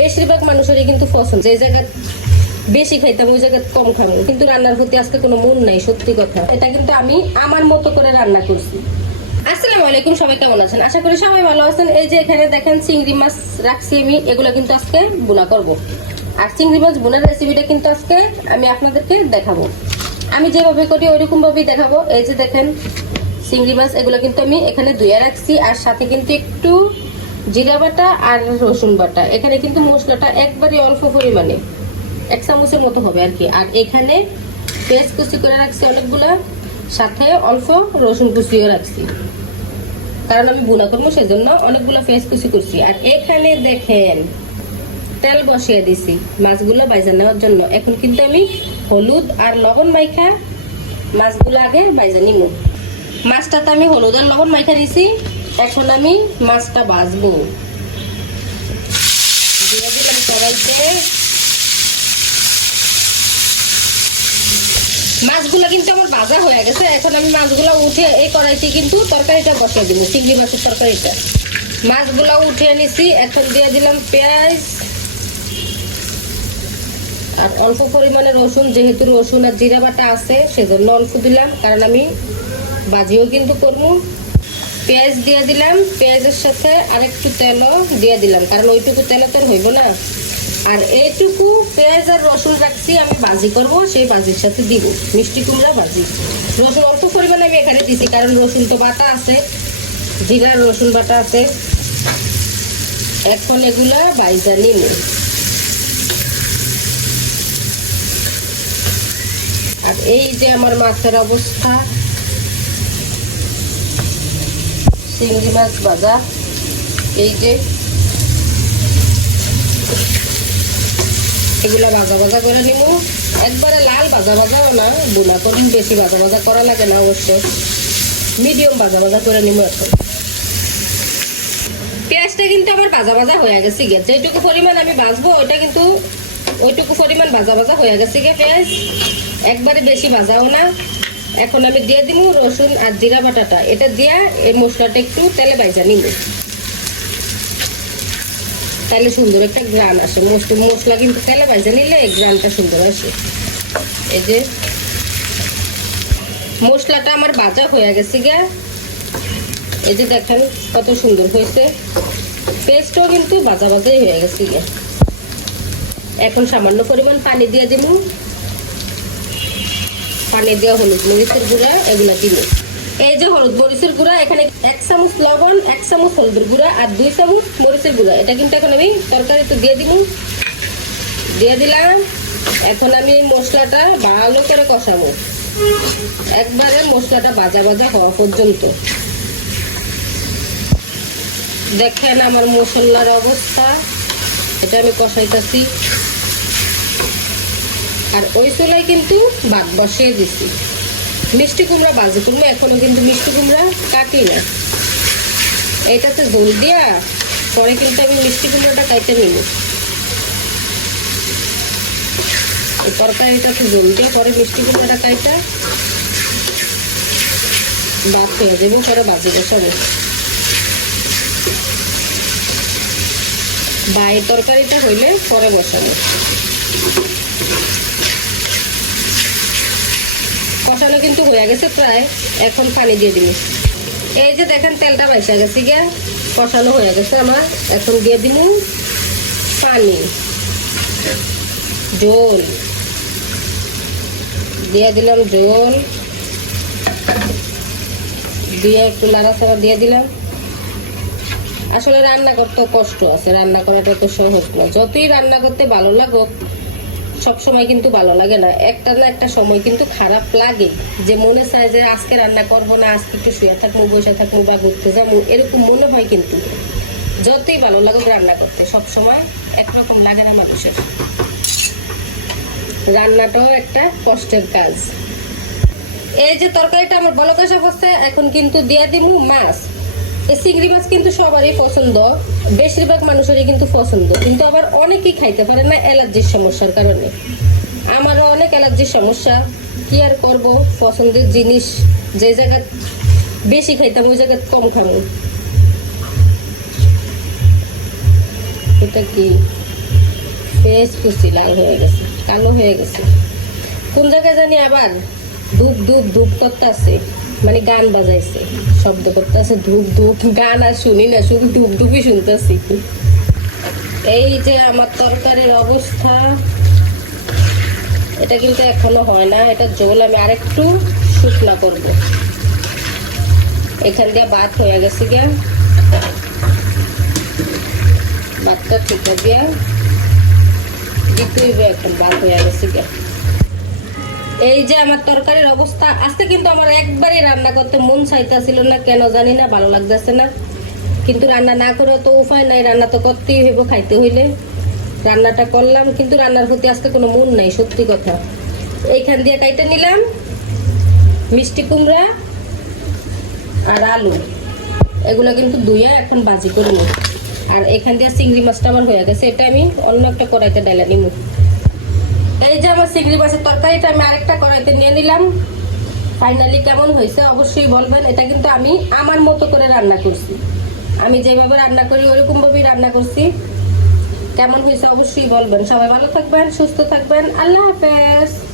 বেশিরভাগ মানুষেরই কিন্তু পছন্দ। যে জায়গা বেশি খাইতাম, ওই জায়গায় কম খাব কিন্তু রান্নার প্রতি আজকে কোনো মন নাই, সত্যি কথা। এটা কিন্তু আমি আমার মতো করে রান্না করছি। আসসালামু আলাইকুম, সবাই কেমন আছেন? আশা করি সবাই ভালো আছেন। এই যে এখানে দেখেন চিংড়ি মাছ রাখছি আমি, এগুলো কিন্তু আজকে বুনা করব। আর চিংড়ি মাছ বোনার রেসিপিটা কিন্তু আজকে আমি আপনাদেরকে দেখাবো। আমি যেভাবে করি ওইরকম ভাবেই দেখাবো। এই যে দেখেন, চিংড়ি মাছ, এগুলো কিন্তু আমি এখানে ধুয়ে রাখছি। আর সাথে কিন্তু একটু জিরা বাটা আর রসুন বাটা। এখানে কিন্তু মশলাটা একবারই অল্প পরিমাণে, এক চামচের মতো হবে আর কি। আর এখানে পেঁয়াজ কুচি করে রাখছি অনেকগুলো, সাথে অল্প রসুন কুচিও রাখছি। কারণ আমি বুনা করব সেজন্য অনেকগুলো পেঁয়াজ কুচি করছি। আর এখানে দেখেন, তেল বসিয়ে দিছি মাছগুলো বাইজা নেওয়ার জন্য। এখন কিন্তু আমি হলুদ আর লবণ মাইখা মাছগুলো আগে বাইজা নিব মাছটাতে আমি হলুদ আর লবণ মাইখা দিছি। এখন আমি মাছটা ভাজবো। দিয়ে মাছগুলো কিন্তু আমার ভাজা হয়ে গেছে। এখন আমি মাছগুলো উঠে এই কড়াইতে কিন্তু তরকারিটা বসিয়ে দিব, চিংড়ি মাছের তরকারিটা। মাছগুলো উঠে নিছি, এখন দিয়ে দিলাম পেঁয়াজ। আর অল্প পরিমাণে রসুন, যেহেতু রসুন আর জিরা বাটা আছে, সেজন্য অল্প দিলাম, কারণ আমি বাজিও কিন্তু করব। পেঁয়াজ দিয়ে দিলাম, পেঁয়াজের সাথে আরেকটু তেলও দিয়ে দিলাম, কারণ ওইটুকু তেলে তো হইব না। আর এইটুকু পেঁয়াজ আর রসুন রাখছি, আমি ভাজি করব, সেই ভাজির সাথে দিব, মিষ্টি কুমড়া ভাজি। রসুন অল্প পরিমাণে আমি এখানে দিছি, কারণ রসুন তো বাটা আছে, জিরা, রসুন বাটা আছে। এখন এগুলা বাইজা নিব। আর এই যে আমার মাছের অবস্থা চিংড়ি মাছ ভাজা, এই যে। এগুলা ভাজা ভাজা করে নিব একবারে লাল ভাজা ভাজাও না, বোনা করুন বেশি ভাজা ভাজা করা লাগে না অবশ্য। মিডিয়াম ভাজা ভাজা করে নিব এখন। পেঁয়াজটা কিন্তু আমার ভাজা ভাজা হয়ে গেছে গে যেটুকু পরিমাণ আমি ভাজবো ওইটা কিন্তু ওইটুকু পরিমাণ ভাজা ভাজা হয়ে গেছে গে পেঁয়াজ। একবারে বেশি ভাজাও না। এখন আমি দিয়ে দিব রসুন আর জিরা বাটাটা। এটা দিয়া এই মশলাটা একটু তেলে ভাজা নিব তাহলে সুন্দর একটা গ্রান আসে। মশলা কিন্তু তেলে ভাজা নিলে গ্রানটা সুন্দর আসে। এই যে মশলাটা আমার ভাজা হয়ে গেছে গিয়া। এই যে দেখেন কত সুন্দর হয়েছে। পেস্টও কিন্তু ভাজা ভাজাই হয়ে গেছে গিয়া। এখন সামান্য পরিমাণ পানি দিয়ে দিব পানি দেওয়া হলুদ, মরিচের গুঁড়া এগুলা দিব। এই যে হলুদ, মরিচের গুঁড়া, এখানে এক চামচ লবণ, এক চামচ হলুদের গুঁড়া আর দুই চামচ মরিচের গুঁড়া। এটা কিন্তু এখন আমি তরকারিতে দিয়ে দিব। দিয়ে দিলাম। এখন আমি মশলাটা ভালো করে কষাবো। একবারে মশলাটা ভাজা ভাজা হওয়া পর্যন্ত। দেখেন আমার মশলার অবস্থা। এটা আমি কষাইতেছি। আর ওই চুলায় কিন্তু ভাত বসিয়ে দিছি। মিষ্টি কুমড়া, বাজি কুমড়া, এখনও কিন্তু মিষ্টি কুমড়া কাটি না। এটাতে ঝোল দিয়া পরে কিন্তু আমি মিষ্টি কুমড়াটা কাইতে নিব। তরকারিটাতে ঝোল দিয়া পরে মিষ্টি কুমড়াটা কাইটা ভাত হয়ে দেবো পরে বাজি বসাবো। বা এই তরকারিটা হইলে পরে বসাবো। কষানো কিন্তু হয়ে গেছে প্রায়। এখন পানি দিয়ে দিবি। এই যে দেখেন, তেলটা বাইসা গেছে গিয়া। কষানো হয়ে গেছে আমার। এখন দিয়ে দিব পানি। জল। দিয়ে দিলাম জল। দিয়ে একটু নাড়াচাড়া দিয়ে দিলাম। আসলে রান্না করতে কষ্ট আছে। রান্না করাটা তো সহজ না। যতই রান্না করতে ভালো লাগুক সব সময় কিন্তু ভালো লাগে না। একটা না একটা সময় কিন্তু খারাপ লাগে যে মনে চায় যে আজকে রান্না করব না, আজকে একটু শুয়ে থাকব, বসে থাকব বা ঘুরতে যাব, এরকম মনে হয় কিন্তু। যতই ভালো লাগুক রান্না করতে, সব সময় একরকম লাগে না মানুষের। রান্নাটাও একটা কষ্টের কাজ। এই যে তরকারিটা আমার বলো কষা হচ্ছে, এখন কিন্তু দিয়ে দিব মাছ। এই চিংড়ি মাছ কিন্তু সবারই পছন্দ, বেশিরভাগ মানুষেরই কিন্তু পছন্দ। কিন্তু আবার অনেকেই খাইতে পারে না অ্যালার্জির সমস্যার কারণে। আমারও অনেক অ্যালার্জির সমস্যা। কি আর করব? পছন্দের জিনিস যে জায়গা বেশি খাইতাম, ওই জায়গায় কম খাব। এটা কি? বেশ কুচি লাল হয়ে গেছে, কালো হয়ে গেছে। কোন জায়গায় জানি আবার ধূপ ধূপ ধূপ করতে আছে মানে গান বাজাইছে, শব্দ করতে আছে ধূপ ধূপ, গান আর শুনি না, শুধু ধূপ ধূপই শুনতেছি। এই যে আমার তরকারির অবস্থা, এটা কিন্তু এখনও হয় না, এটা জল আমি আরেকটু শুকনা করব। এখান দিয়ে ভাত হয়ে গেছে গিয়া। ভাতটা ঠিক দিয়া হইবে এখন, ভাত হয়ে গেছে গিয়া। এই যে আমার তরকারির অবস্থা, আজকে কিন্তু আমার একবারই রান্না করতে মন চাইতেছিল না, কেন জানি না, ভালো লাগতেছে না। কিন্তু রান্না না করে তো উপায় নাই, রান্না তো করতেই হইব, খাইতে হইলে। রান্নাটা করলাম, কিন্তু রান্নার প্রতি আজকে কোনো মন নাই, সত্যি কথা। এইখান দিয়ে কাইটা নিলাম, মিষ্টি কুমড়া আর আলু। এগুলো কিন্তু ধুয়ে এখন বাজি করে নিই আর এখান দিয়ে চিংড়ি মাছটা আমার হয়ে গেছে, এটা আমি অন্য একটা কড়াইতে ডাইলা নিব। এই যে আমার সিগড়ি মাছের তরকারিটা আমি আরেকটা কড়াইতে নিয়ে নিলাম। ফাইনালি কেমন হয়েছে অবশ্যই বলবেন, এটা কিন্তু আমি আমার মতো করে রান্না করছি। আমি যেভাবে রান্না করি ওরকম ভাবেই রান্না করছি। কেমন হয়েছে অবশ্যই বলবেন। সবাই ভালো থাকবেন, সুস্থ থাকবেন। আল্লাহ হাফেজ।